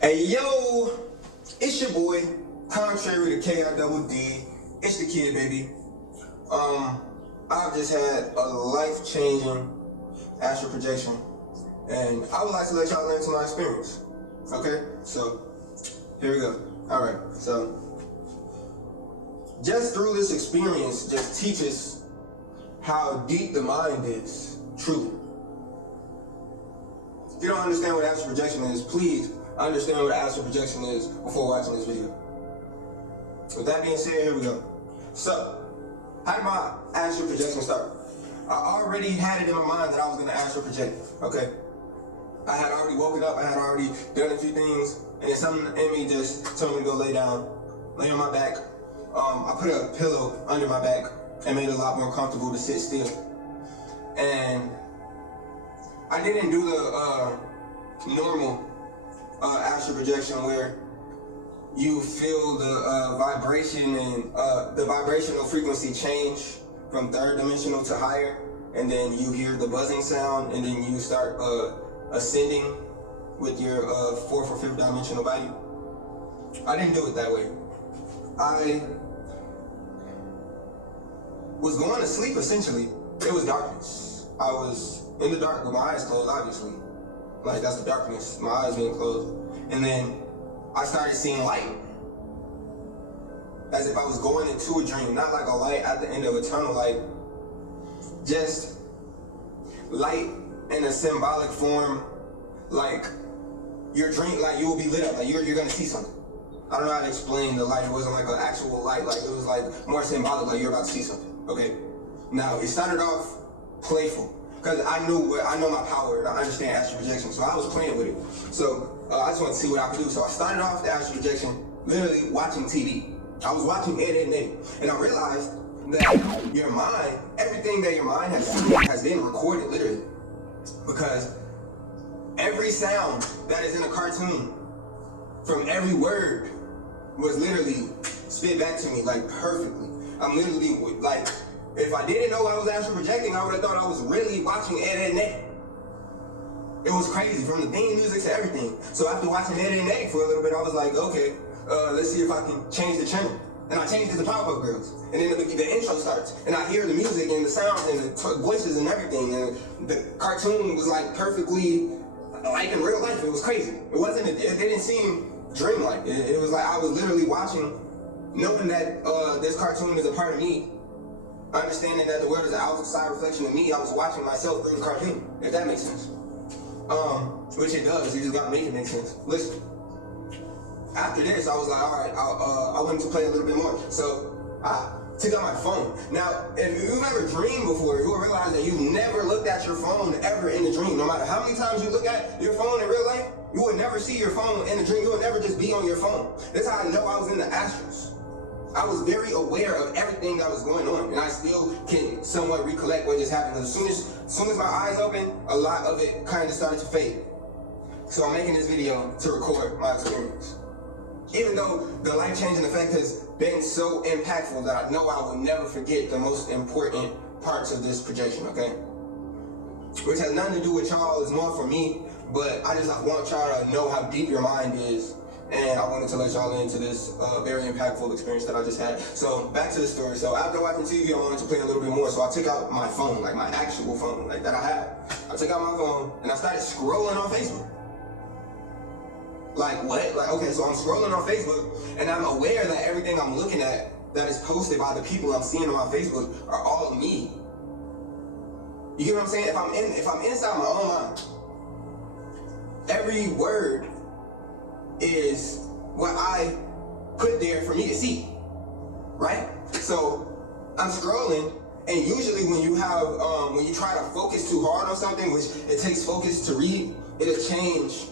Hey yo, it's your boy, contrary to K-I-double-D, it's the kid, baby. I've just had a life-changing astral projection, and I would like to let y'all into my experience. Okay, so here we go. All right, so just through this experience, just teaches how deep the mind is, truly. If you don't understand what astral projection is, please understand what astral projection is before watching this video. With that being said, here we go. So, how did my astral projection start? I already had it in my mind that I was going to astral project, okay? I had already woken up, I had already done a few things, and then something in me just told me to go lay down, lay on my back. I put a pillow under my back and made it a lot more comfortable to sit still. And I didn't do the normal astral projection where you feel the vibration and the vibrational frequency change from third dimensional to higher, and then you hear the buzzing sound, and then you start ascending with your fourth or fifth dimensional body. I didn't do it that way. I was going to sleep essentially. It was darkness. I was in the dark with my eyes closed, obviously. Like, that's the darkness, my eyes being closed. And then I started seeing light. As if I was going into a dream, not like a light at the end of a tunnel, like just light in a symbolic form, like your dream, like you will be lit up, like you're gonna see something. I don't know how to explain the light. It wasn't like an actual light, like it was like more symbolic, like you're about to see something, okay? Now, it started off playful, because I know my power, and I understand astral projection, so I was playing with it. So I just wanted to see what I could do. So I started off the astral projection literally watching TV. I was watching Ed, and I realized that your mind, everything that your mind has seen has been recorded literally. Because every sound that is in a cartoon, from every word, was literally spit back to me like perfectly. I'm literally like, if I didn't know I was astral projecting, I would have thought I was really watching Ed. It was crazy, from the theme music to everything. So after watching Ed for a little bit, I was like, okay, let's see if I can change the channel. And I changed it to Powerpuff Girls. And then the intro starts, and I hear the music and the sounds and the voices and everything. And the cartoon was like perfectly like in real life. It was crazy. It didn't seem dreamlike. It was like I was literally watching, knowing that this cartoon is a part of me, understanding that the world is an outside reflection of me. I was watching myself through the cartoon, if that makes sense. Which it does. You just gotta make it make sense. Listen. After this, I was like, all right, I wanted to play a little bit more. So I took out my phone. Now, if you've ever dreamed before, you will realize that you've never looked at your phone ever in a dream. No matter how many times you look at your phone in real life, you would never see your phone in a dream. You would never just be on your phone. That's how I know I was in the astrals. I was very aware of everything that was going on, and I still can somewhat recollect what just happened. As soon as my eyes opened, a lot of it kind of started to fade. So I'm making this video to record my experience. Even though the life-changing effect has been so impactful that I know I will never forget the most important parts of this projection, okay? Which has nothing to do with y'all, it's more for me, but I just want y'all to know how deep your mind is, and I wanted to let y'all into this very impactful experience that I just had. So, back to the story. So, after watching TV, I wanted to play a little bit more, so I took out my phone, like my actual phone, like that I had. I took out my phone, and I started scrolling on Facebook. Like, what? Like, okay, so I'm scrolling on Facebook, and I'm aware that everything I'm looking at that is posted by the people I'm seeing on my Facebook are all me. You get what I'm saying? If I'm inside my own mind, every word is what I put there for me to see, right? So I'm scrolling, and usually when you try to focus too hard on something, which it takes focus to read, it'll change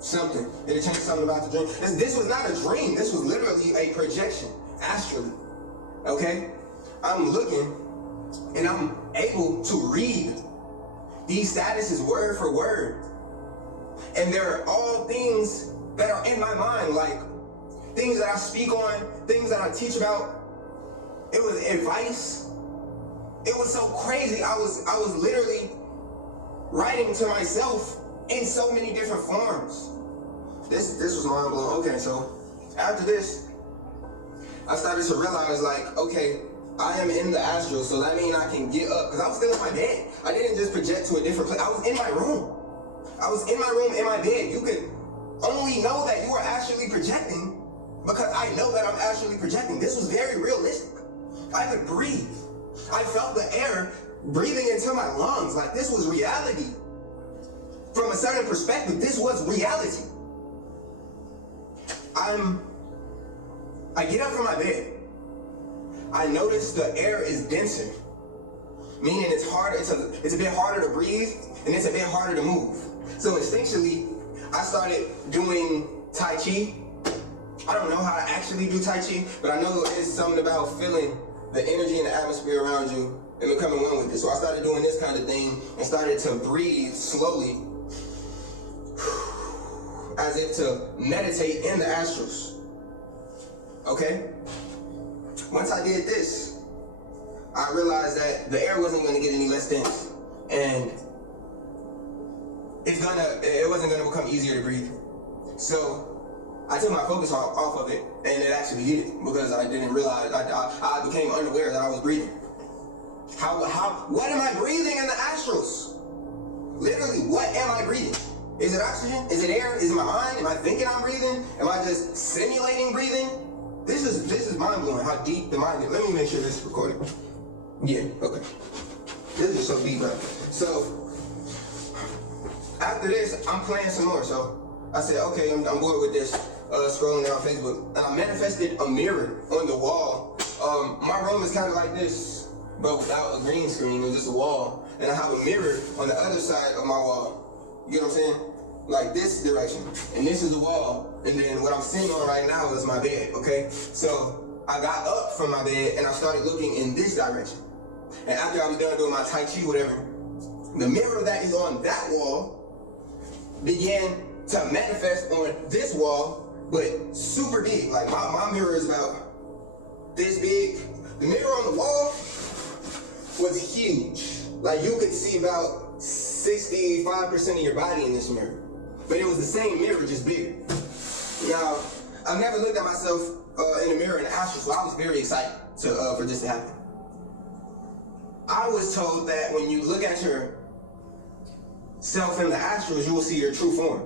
something. It'll change something about the dream. This was not a dream. This was literally a projection, astrally. Okay? I'm looking, and I'm able to read these statuses word for word. And they're all things that are in my mind, like things that I speak on, things that I teach about. It was advice. It was so crazy. I was literally writing to myself in so many different forms. this was mind blowing. Okay, so after this, I started to realize, like, okay, I am in the astral, so that means I can get up, because I was still in my bed. I didn't just project to a different place. I was in my room. I was in my room, in my bed. You could only know that you are actually projecting because I know that I'm actually projecting. This was very realistic. I could breathe. I felt the air breathing into my lungs. Like, this was reality. From a certain perspective, this was reality. I get up from my bed. I notice the air is denser, meaning it's harder. It's a bit harder to breathe, and it's a bit harder to move. So instinctually, I started doing Tai Chi. I don't know how to actually do Tai Chi, but I know it's something about feeling the energy in the atmosphere around you and becoming one with it. So I started doing this kind of thing and started to breathe slowly, as if to meditate in the astrals. Okay? Once I did this, I realized that the air wasn't going to get any less dense, and it wasn't going to become easier to breathe. So I took my focus off of it, and it actually did it, because I didn't realize, I became unaware that I was breathing. What am I breathing in the astrals? Literally, what am I breathing? Is it oxygen? Is it air? Is it my mind? Am I thinking I'm breathing? Am I just simulating breathing? This is mind blowing how deep the mind is. Let me make sure this is recording. Yeah, okay. This is so deep, right? So after this, I'm playing some more. So I said, okay, I'm bored with this. Scrolling down Facebook, and I manifested a mirror on the wall. My room is kind of like this, but without a green screen. It was just a wall, and I have a mirror on the other side of my wall. You get what I'm saying? Like this direction, and this is the wall, and then what I'm sitting on right now is my bed. Okay, so I got up from my bed and I started looking in this direction, and after I was done doing my Tai Chi, whatever, the mirror that is on that wall began to manifest on this wall, but super big. Like my mirror is about this big. The mirror on the wall was huge. Like you could see about 65% of your body in this mirror. But it was the same mirror, just bigger. Now, I've never looked at myself in the mirror in the astral, so I was very excited for this to happen. I was told that when you look at yourself in the astrals, you will see your true form.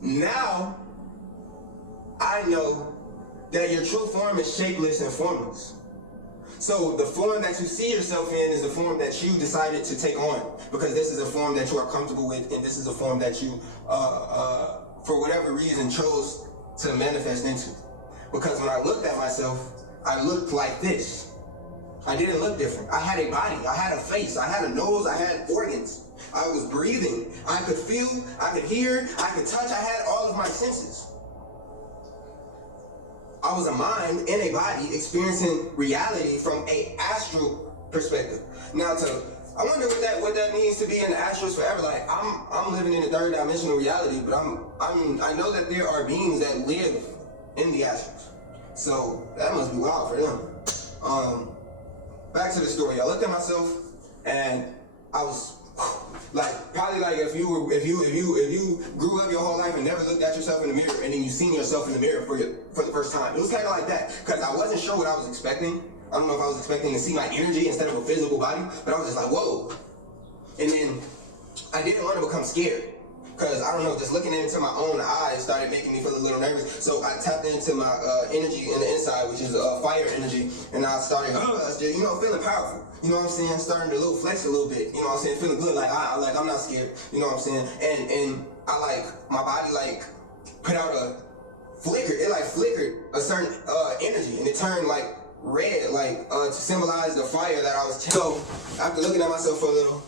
Now, I know that your true form is shapeless and formless. So the form that you see yourself in is the form that you decided to take on, because this is a form that you are comfortable with, and this is a form that you, for whatever reason, chose to manifest into. Because when I looked at myself, I looked like this. I didn't look different. I had a body, I had a face, I had a nose, I had organs. I was breathing. I could feel, I could hear, I could touch. I had all of my senses. I was a mind in a body experiencing reality from an astral perspective. Now, I wonder what that means to be in the astrals forever. Like I'm living in a third dimensional reality, but I know that there are beings that live in the astrals. So that must be wild for them. Back to the story. I looked at myself and I was like, probably like if you grew up your whole life and never looked at yourself in the mirror, and then you seen yourself in the mirror for the first time. It was kind of like that, because I wasn't sure what I was expecting. I don't know if I was expecting to see my energy instead of a physical body, but I was just like, whoa. And then I didn't want to become scared, because I don't know, just looking into my own eyes started making me feel a little nervous. So I tapped into my energy in the inside, which is fire energy, and I started, feeling powerful. You know what I'm saying? Starting to flex a little bit. You know what I'm saying? Feeling good. Like I'm not scared. You know what I'm saying? And I my body put out a flicker. It flickered a certain energy, and it turned red, to symbolize the fire that I was. So after looking at myself for a little,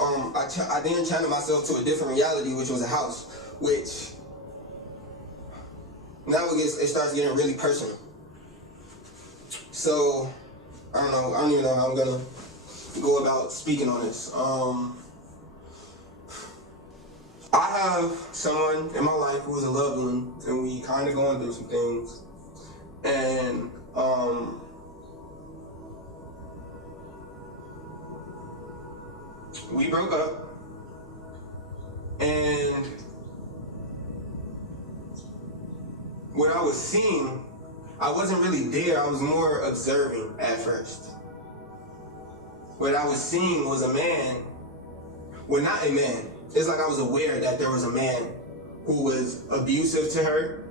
I then channeled myself to a different reality, which was a house, which now it starts getting really personal. So I don't even know how I'm gonna go about speaking on this. I have someone in my life who is a loved one, and we kind of going through some things, and we broke up, and what I was seeing, I wasn't really there. I was more observing at first. What I was seeing was a man, well, not a man. It's like I was aware that there was a man who was abusive to her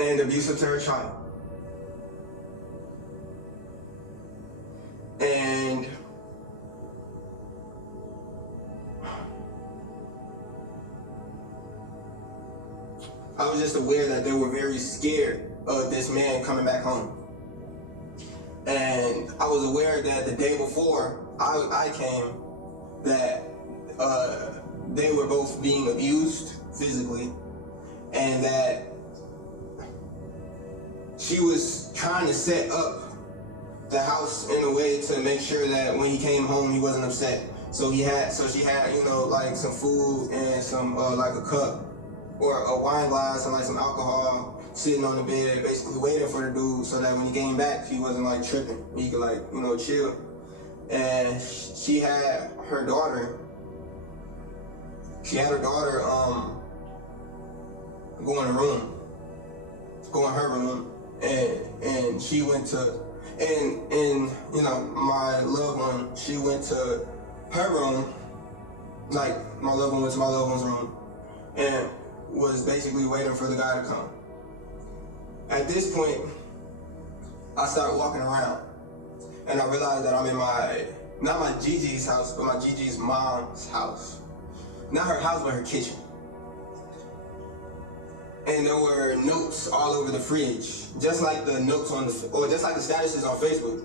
and abusive to her child. And I was just aware that they were very scared of this man coming back home. And I was aware that the day before I came, that they were both being abused physically, and that she was trying to set up the house in a way to make sure that when he came home he wasn't upset. So she had, you know, like some food and some like a cup or a wine glass and like some alcohol sitting on the bed, basically waiting for the dude so that when he came back he wasn't like tripping. He could like, you know, chill. And she had her daughter. Go in her room, and she went to, and you know, my loved one, she went to her room, like my loved one went to my loved one's room, and was basically waiting for the guy to come. At this point, I started walking around, and I realized that I'm in not my Gigi's house, but my Gigi's mom's house. Not her house, but her kitchen. And there were notes all over the fridge, just like the notes or just like the statuses on Facebook.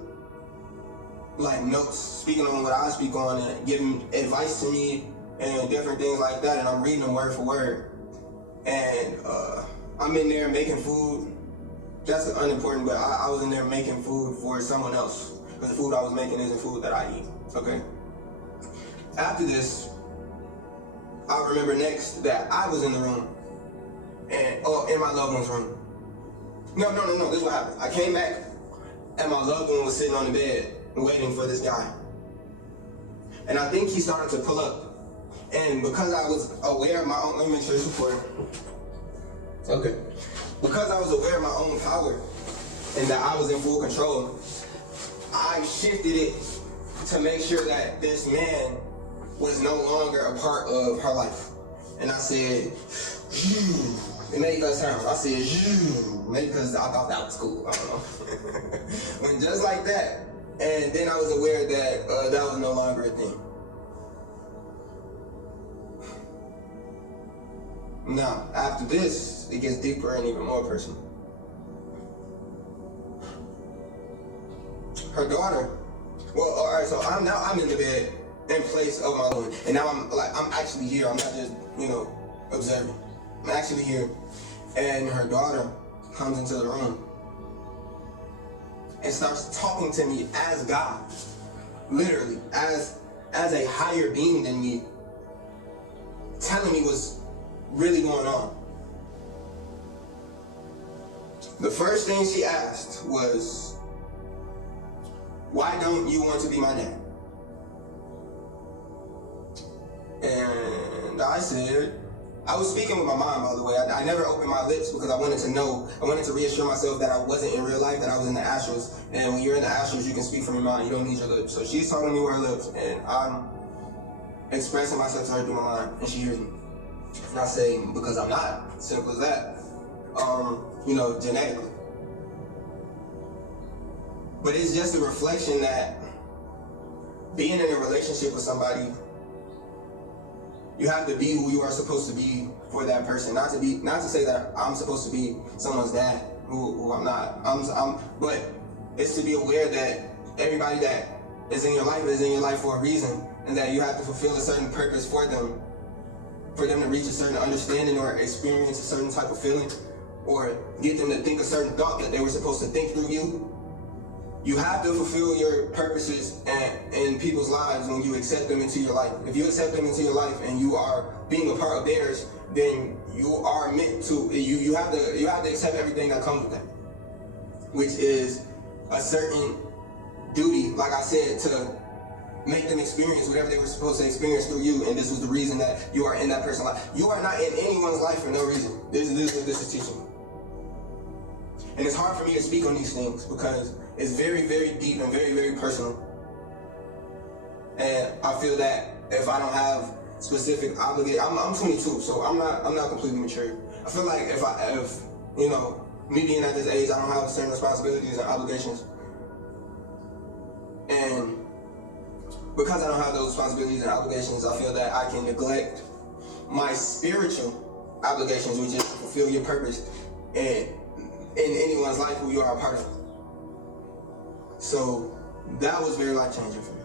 Like notes speaking on what I speak on and giving advice to me and different things like that, and I'm reading them word for word. And I'm in there making food. That's unimportant, but I was in there making food for someone else, because the food I was making isn't food that I eat, okay? After this, I remember next that I was in the room, and in my loved one's room. No, this is what happened. I came back, and my loved one was sitting on the bed waiting for this guy. And I think he started to pull up. And because I was aware of my own, let me make sure it's recording. Okay. Because I was aware of my own power and that I was in full control, I shifted it to make sure that this man was no longer a part of her life. And I said, it made that sound. I said, maybe because I thought that was cool. I don't know. And just like that. And then I was aware that that was no longer a thing. Now, after this, it gets deeper and even more personal. Her daughter, well, all right, so I'm in the bed in place of my woman, and now I'm actually here. I'm not just, you know, observing. I'm actually here, and her daughter comes into the room and starts talking to me as God, literally, as a higher being than me, telling me what's really going on. The first thing she asked was, why don't you want to be my dad? And I said, I was speaking with my mom, by the way. I never opened my lips because I wanted to know, I wanted to reassure myself that I wasn't in real life, that I was in the astrals. And when you're in the astrals, you can speak from your mind, you don't need your lips. So she's talking to me with her lips, and I'm expressing myself to her through my mind, and she hears me. And I say, because I'm not, simple as that, you know, genetically. But it's just a reflection that being in a relationship with somebody, you have to be who you are supposed to be for that person. Not to say that I'm supposed to be someone's dad, who I'm not. But it's to be aware that everybody that is in your life for a reason, and that you have to fulfill a certain purpose for them to reach a certain understanding or experience a certain type of feeling, or get them to think a certain thought that they were supposed to think through you. You have to fulfill your purposes in people's lives when you accept them into your life. If you accept them into your life and you are being a part of theirs, then you are meant to, you have to accept everything that comes with that, which is a certain duty, like I said, to make them experience whatever they were supposed to experience through you, and this was the reason that you are in that person's life. You are not in anyone's life for no reason. This is what this is teaching me. And it's hard for me to speak on these things because it's very, very deep and very, very personal. And I feel that if I don't have specific obligation, I'm 22, so I'm not completely mature. I feel like if you know, me being at this age, I don't have certain responsibilities and obligations. And because I don't have those responsibilities and obligations, I feel that I can neglect my spiritual obligations, which is to fulfill your purpose and in anyone's life who you are a part of. So that was very life-changing for me.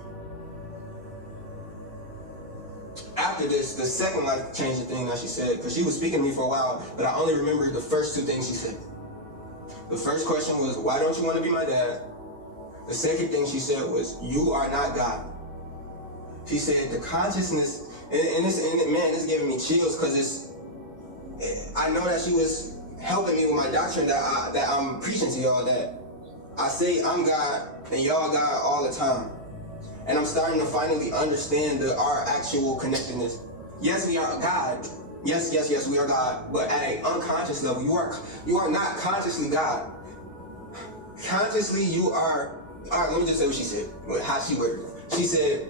After this, the second life-changing thing that she said, because she was speaking to me for a while, but I only remembered the first two things she said. The first question was, why don't you want to be my dad? The second thing she said was, you are not God. She said the consciousness, and man, it's giving me chills because I know that she was helping me with my doctrine that I'm preaching to y'all, that I say I'm God and y'all God all the time. And I'm starting to finally understand our actual connectedness. Yes, we are God. Yes, we are God. But at an unconscious level, you are not consciously God. Consciously, you are. All right, let me just say what she said, how she worded it. She said,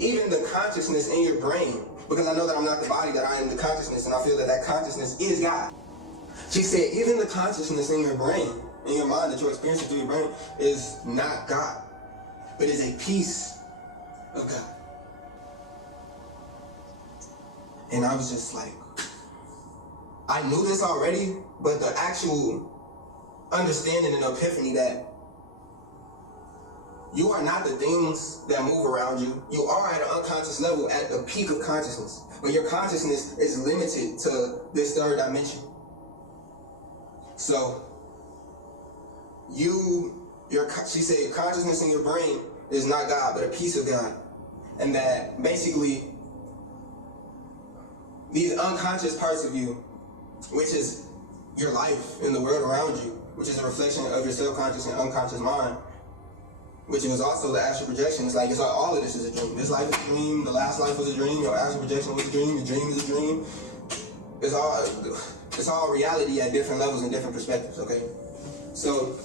even the consciousness in your brain, because I know that I'm not the body, that I am the consciousness, and I feel that consciousness is God. She said, even the consciousness in your brain, in your mind, that you're experiencing through your brain, is not God, but is a piece of God. And I was just like, I knew this already, but the actual understanding and epiphany that you are not the things that move around you. You are at an unconscious level at the peak of consciousness, but your consciousness is limited to this third dimension. So she said your consciousness in your brain is not God, but a piece of God. And that basically these unconscious parts of you, which is your life and the world around you, which is a reflection of your subconscious and unconscious mind, which was also the astral projection. It's like all of this is a dream. This life is a dream, the last life was a dream, your astral projection was a dream, your dream is a dream. It's all reality at different levels and different perspectives, okay? So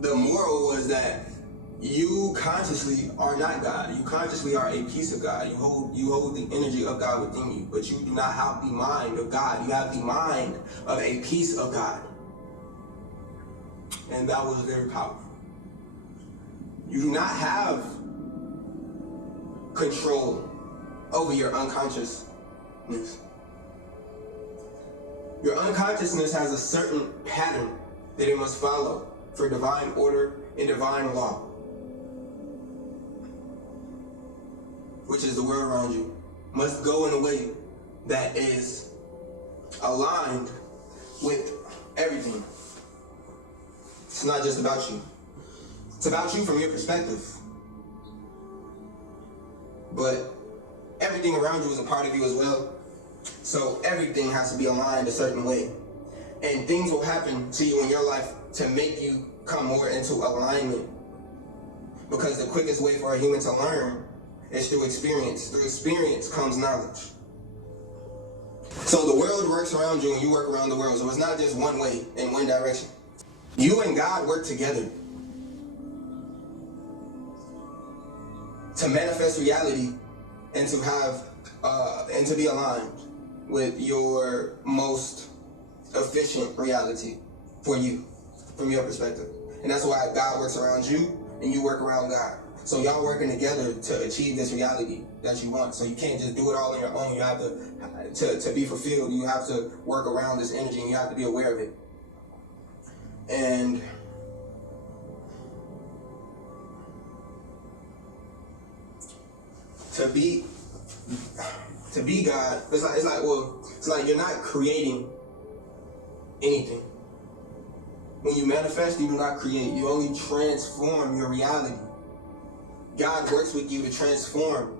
the moral was that you consciously are not God. You consciously are a piece of God. You hold the energy of God within you, but you do not have the mind of God. You have the mind of a piece of God. And that was very powerful. You do not have control over your unconsciousness. Your unconsciousness has a certain pattern that it must follow for divine order and divine law, which is the world around you, must go in a way that is aligned with everything. It's not just about you. It's about you from your perspective. But everything around you is a part of you as well. So everything has to be aligned a certain way. And things will happen to you in your life to make you come more into alignment. Because the quickest way for a human to learn is through experience. Through experience comes knowledge. So the world works around you and you work around the world. So it's not just one way in one direction. You and God work together to manifest reality and to have and to be aligned with your most efficient reality for you, from your perspective. And that's why God works around you and you work around God. So y'all working together to achieve this reality that you want. So you can't just do it all on your own. You have to be fulfilled. You have to work around this energy and you have to be aware of it. And to be God, it's like you're not creating anything. When you manifest, you do not create. You only transform your reality. God works with you to transform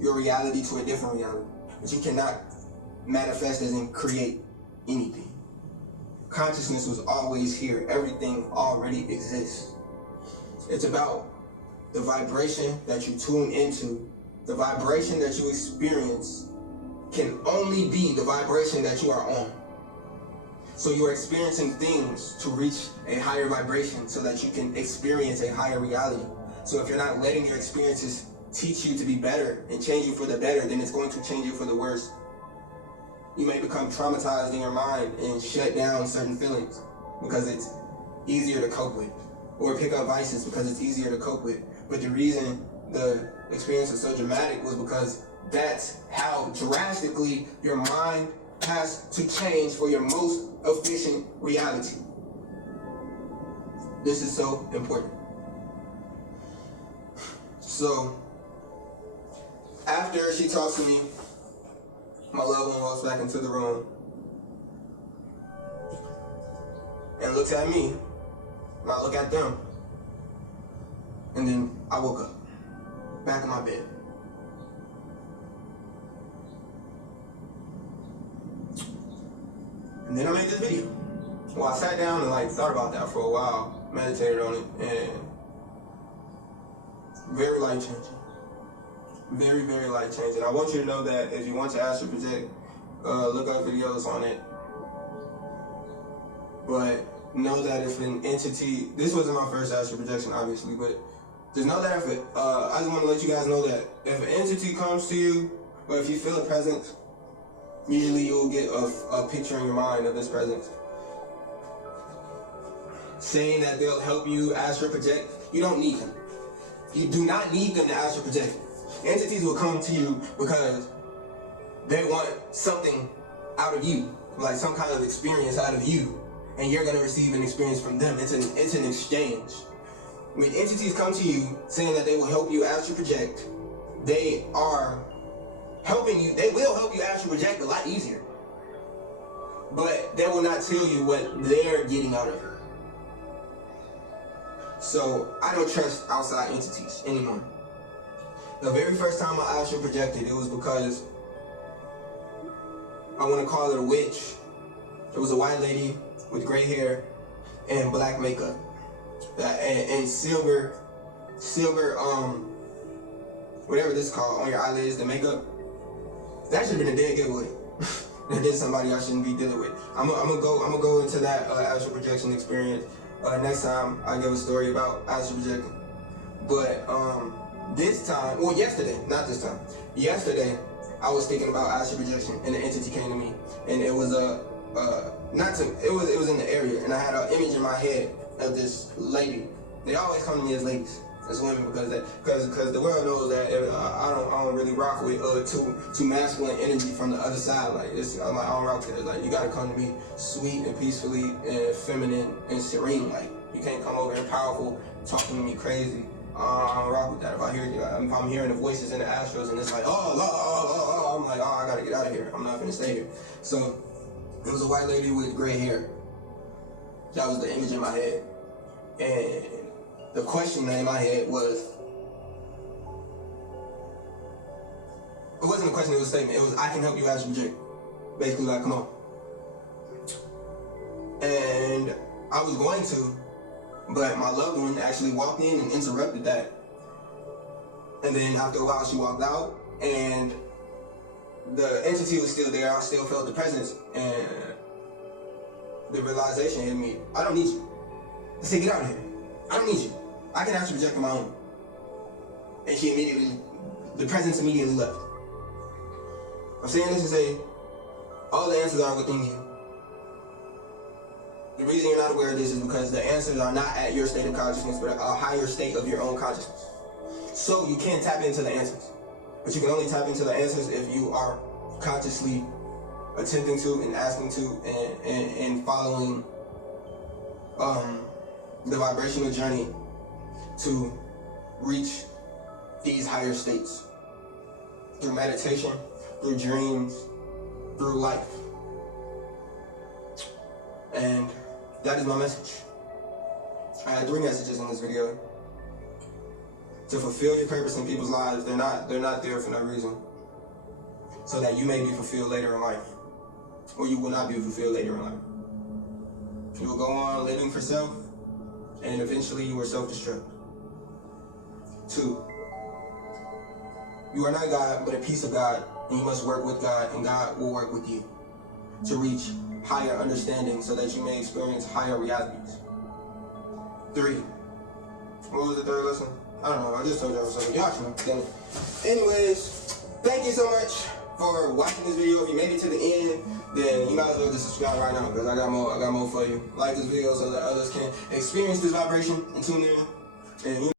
your reality to a different reality. But you cannot manifest as in create anything. Consciousness was always here. Everything already exists. It's about the vibration that you tune into, the vibration that you experience can only be the vibration that you are on. So you are experiencing things to reach a higher vibration so that you can experience a higher reality. So if you're not letting your experiences teach you to be better and change you for the better, then it's going to change you for the worse. You may become traumatized in your mind and shut down certain feelings because it's easier to cope with, or pick up vices because it's easier to cope with. But the reason the experience was so dramatic was because that's how drastically your mind has to change for your most efficient reality. This is so important. So, after she talks to me, my loved one walks back into the room and looks at me, and I look at them, and then I woke up, back in my bed. And then I made this video. Well, I sat down and thought about that for a while, meditated on it, and very life-changing. Very, very life-changing. I want you to know that if you want to astral project, look up videos on it. But know that if an entity, this wasn't my first astral projection, obviously, but just know that I just want to let you guys know that if an entity comes to you, or if you feel a presence, usually you'll get a picture in your mind of this presence. Saying that they'll help you astral project, you don't need them. You do not need them to astral project. Entities will come to you because they want something out of you, like some kind of experience out of you, and you're going to receive an experience from them. It's an exchange. When entities come to you saying that they will help you astral project, they are helping you. They will help you astral project a lot easier, but they will not tell you what they're getting out of it. So I don't trust outside entities anymore. The very first time I astral projected, it was because I want to call it a witch. It was a white lady with gray hair and black makeup and silver, whatever this is called on your eyelids, the makeup. That should have been a dead giveaway. That is somebody I shouldn't be dealing with. I'm gonna go into that astral projection experience next time I give a story about astral projecting. But this time, well, yesterday, not this time. Yesterday, I was thinking about astral projection, and an entity came to me, and it was it was in the area, and I had an image in my head of this lady. They always come to me as ladies, as women, because the world knows that I don't really rock with too masculine energy from the other side. I don't rock with it. You gotta come to me sweet and peacefully and feminine and serene. You can't come over here powerful, talking to me crazy. I don't rock with that. If I'm hearing the voices in the astrals and it's I'm like, I gotta get out of here. I'm not gonna stay here. So it was a white lady with gray hair. That was the image in my head. And the question in my head was, it wasn't a question, it was a statement. It was, I can help you astral project. Basically, come on. And I was going to, but my loved one actually walked in and interrupted that. And then after a while, she walked out, and the entity was still there. I still felt the presence, and the realization hit me. I don't need you. I said, get out of here. I don't need you. I can astral project on my own. And the presence immediately left. I'm saying this to say, all the answers are within you. The reason you're not aware of this is because the answers are not at your state of consciousness, but a higher state of your own consciousness. So you can't tap into the answers. But you can only tap into the answers if you are consciously attempting to and asking to and following the vibrational journey to reach these higher states. Through meditation, through dreams, through life. And that is my message. I had 3 messages in this video. To fulfill your purpose in people's lives, they're not there for no reason. So that you may be fulfilled later in life. Or you will not be fulfilled later in life. You will go on living for self, and eventually you will self-destruct. 2, you are not God, but a piece of God, and you must work with God, and God will work with you to reach higher understanding so that you may experience higher realities. 3, what was the third lesson? I don't know, I just told y'all something. Y'all should know. Damn it. Anyways, thank you so much for watching this video. If you made it to the end, then you might as well just subscribe right now, because I got more for you. Like this video so that others can experience this vibration and tune in. And